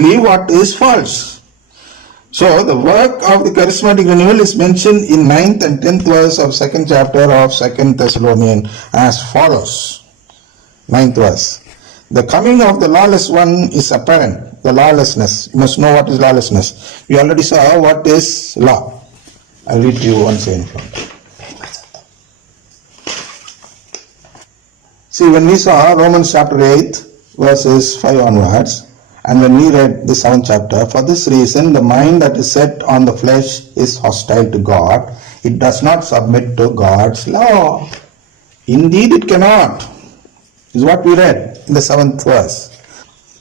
believe what is false. So the work of the charismatic renewal is mentioned in 9th and 10th verse of 2nd chapter of 2nd Thessalonians as follows. 9th verse. The coming of the lawless one is apparent. The lawlessness. You must know what is lawlessness. We already saw what is law. I'll read to you once again from. See, when we saw Romans chapter 8 verses 5 onwards, and when we read the 7th chapter, for this reason the mind that is set on the flesh is hostile to God. It does not submit to God's law. Indeed it cannot. Is what we read in the 7th verse.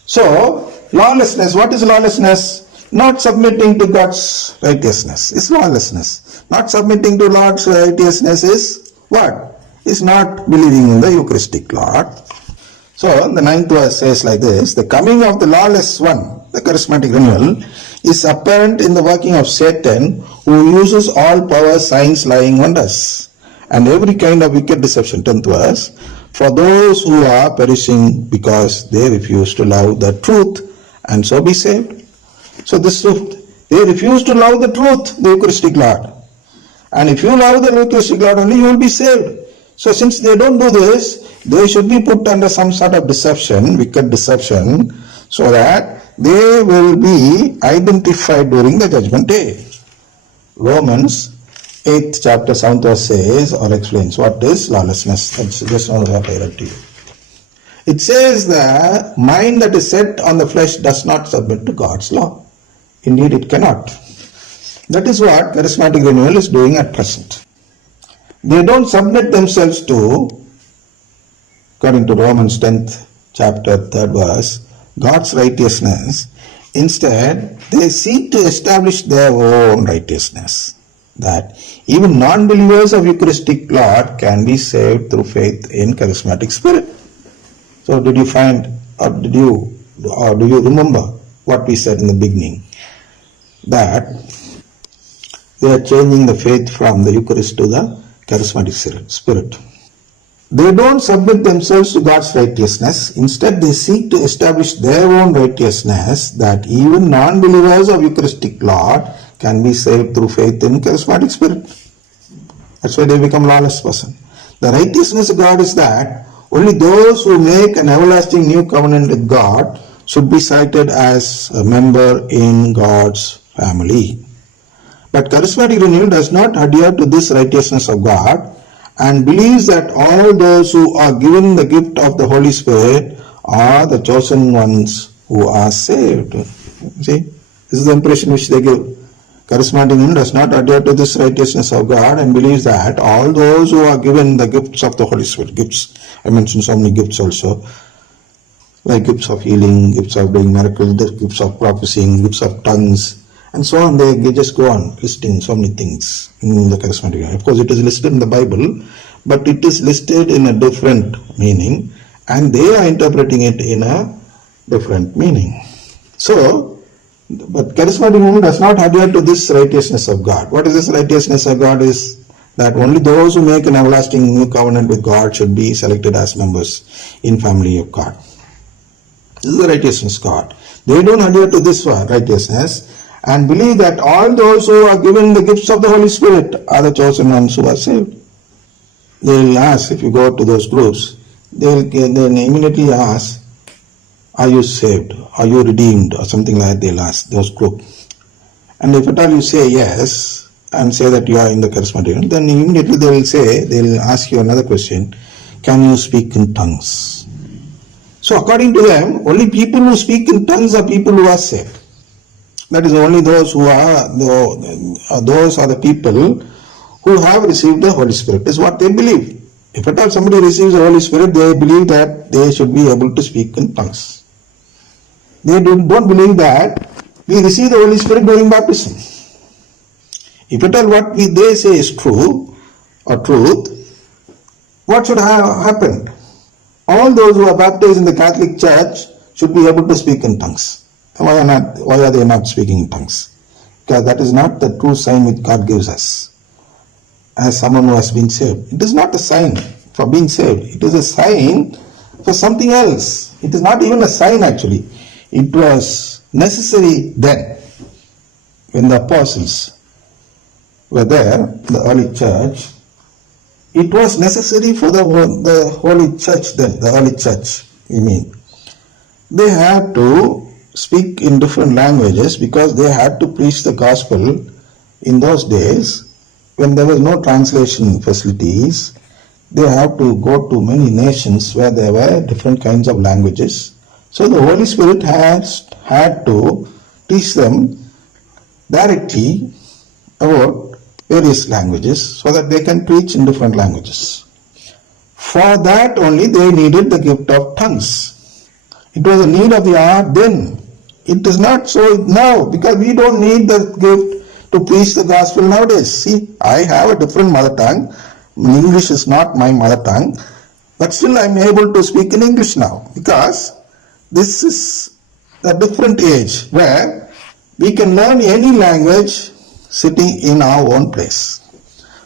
So, lawlessness, what is lawlessness? Not submitting to God's righteousness is lawlessness. Not submitting to Lord's righteousness is what? Is not believing in the Eucharistic Lord. So, the 9th verse says like this, the coming of the lawless one, the charismatic renewal, is apparent in the working of Satan, who uses all power, signs, lying wonders, and every kind of wicked deception. 10th verse, for those who are perishing because they refuse to love the truth and so be saved. So this truth, they refuse to love the truth, the Eucharistic Lord. And if you love the Eucharistic Lord only, you will be saved. So since they don't do this, they should be put under some sort of deception, wicked deception, so that they will be identified during the judgment day. Romans 8th chapter 7th verse says or explains what is lawlessness. That's just what I read to you. It says the mind that is set on the flesh does not submit to God's law. Indeed it cannot. That is what charismatic renewal is doing at present. They don't submit themselves to, according to Romans 10th chapter 3rd verse, God's righteousness. Instead, they seek to establish their own righteousness. That even non-believers of Eucharistic Lord can be saved through faith in charismatic spirit. So did you find, or do you remember what we said in the beginning? That they are changing the faith from the Eucharist to the charismatic spirit. They don't submit themselves to God's righteousness. Instead, they seek to establish their own righteousness, that even non-believers of Eucharistic Lord can be saved through faith in charismatic spirit. That's why they become lawless person. The righteousness of God is that only those who make an everlasting new covenant with God should be cited as a member in God's family. But charismatic renewal does not adhere to this righteousness of God and believes that all those who are given the gift of the Holy Spirit are the chosen ones who are saved. See, this is the impression which they give. Charismatic renewal does not adhere to this righteousness of God and believes that all those who are given the gifts of the Holy Spirit, gifts, I mentioned so many gifts also, like gifts of healing, gifts of doing miracles, gifts of prophesying, gifts of tongues, and so on. They just go on listing so many things in the charismatic renewal. Of course, it is listed in the Bible, but it is listed in a different meaning, and they are interpreting it in a different meaning. So, but charismatic renewal does not adhere to this righteousness of God. What is this righteousness of God? Is that only those who make an everlasting new covenant with God should be selected as members in family of God. This is the righteousness of God. They don't adhere to this righteousness and believe that all those who are given the gifts of the Holy Spirit are the chosen ones who are saved. They will ask, if you go to those groups, they will then immediately ask, are you saved? Are you redeemed? Or something like that they'll ask those groups. And if at all you say yes, and say that you are in the charismatic, then immediately they'll ask you another question, can you speak in tongues? So according to them, only people who speak in tongues are people who are saved. That is, only those who are, those are the people who have received the Holy Spirit, is what they believe. If at all somebody receives the Holy Spirit, they believe that they should be able to speak in tongues. They don't believe that we receive the Holy Spirit during baptism. If at all what they say is true or truth, what should have happened? All those who are baptized in the Catholic Church should be able to speak in tongues. Why are they not speaking in tongues? Because that is not the true sign which God gives us as someone who has been saved. It is not a sign for being saved. It is a sign for something else. It is not even a sign actually. It was necessary then, when the apostles were there, the early church, it was necessary for the holy church then, the early church, they had to speak in different languages because they had to preach the gospel in those days when there was no translation facilities. They have to go to many nations where there were different kinds of languages. So the Holy Spirit had to teach them directly about various languages so that they can preach in different languages. For that only they needed the gift of tongues. It was a need of the hour then. It is not so now, because we don't need the gift to preach the gospel nowadays. See, I have a different mother tongue. English is not my mother tongue, but still I am able to speak in English now, because this is a different age where we can learn any language sitting in our own place.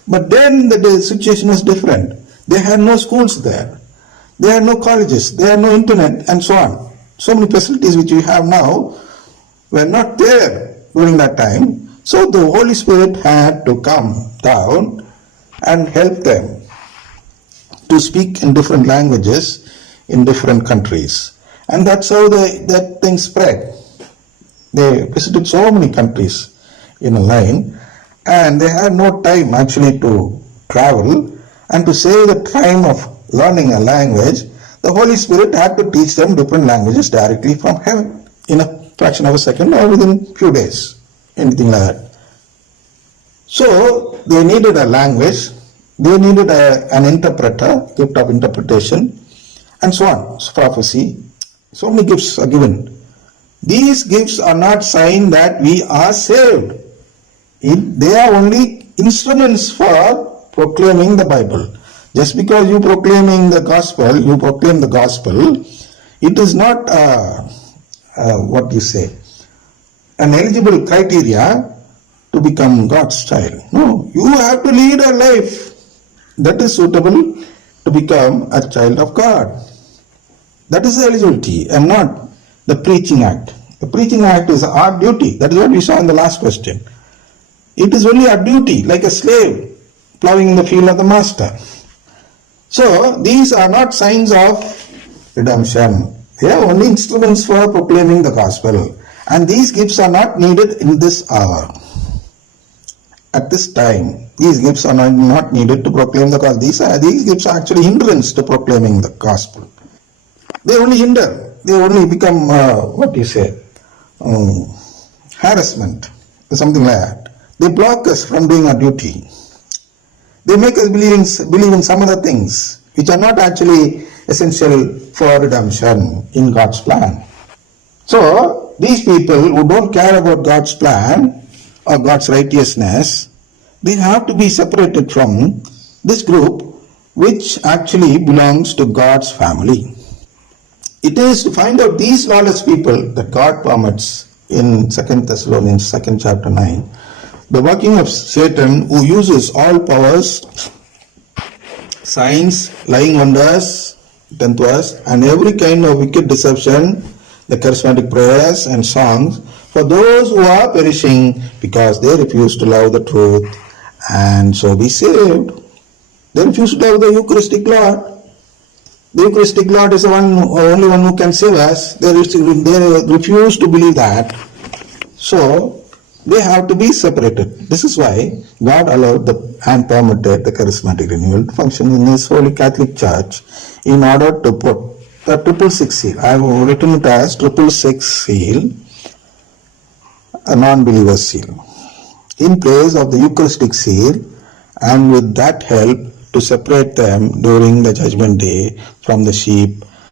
But then the situation was different. They had no schools there. They had no colleges. They had no internet and so on. So many facilities which we have now were not there during that time. So the Holy Spirit had to come down and help them to speak in different languages in different countries. And that's how that thing spread. They visited so many countries in a line, and they had no time actually to travel, and to save the time of learning a language, the Holy Spirit had to teach them different languages directly from heaven in a fraction of a second or within few days, anything like that. So they needed a language, they needed an interpreter, gift of interpretation, and so on, prophecy. So many gifts are given. These gifts are not sign that we are saved. They are only instruments for proclaiming the Bible. Just because you proclaim the gospel, it is not an eligible criteria to become God's child. No, you have to lead a life that is suitable to become a child of God. That is the eligibility and not the preaching act. The preaching act is our duty. That is what we saw in the last question. It is only our duty, like a slave plowing in the field of the master. So these are not signs of redemption. They are only instruments for proclaiming the gospel. And these gifts are not needed in this hour. At this time, these gifts are not needed to proclaim the gospel. These gifts are actually hindrance to proclaiming the gospel. They only hinder. They only become, harassment, or something like that. They block us from doing our duty. They make us believe in some other things which are not actually essential for redemption in God's plan. So these people who don't care about God's plan or God's righteousness, they have to be separated from this group which actually belongs to God's family. It is to find out these lawless people that God permits in 2 Thessalonians 2nd chapter 9. The working of Satan, who uses all powers, signs, lying wonders, 10th verse, and every kind of wicked deception, the charismatic prayers and songs, for those who are perishing because they refuse to love the truth and so be saved. They refuse to love the Eucharistic Lord. The Eucharistic Lord is the only one who can save us. They refuse to believe that. So they have to be separated. This is why God allowed and permitted the charismatic renewal to function in His Holy Catholic Church in order to put the 666 seal. I have written it as 666 seal, a non-believer seal, in place of the Eucharistic seal, and with that help to separate them during the judgment day from the sheep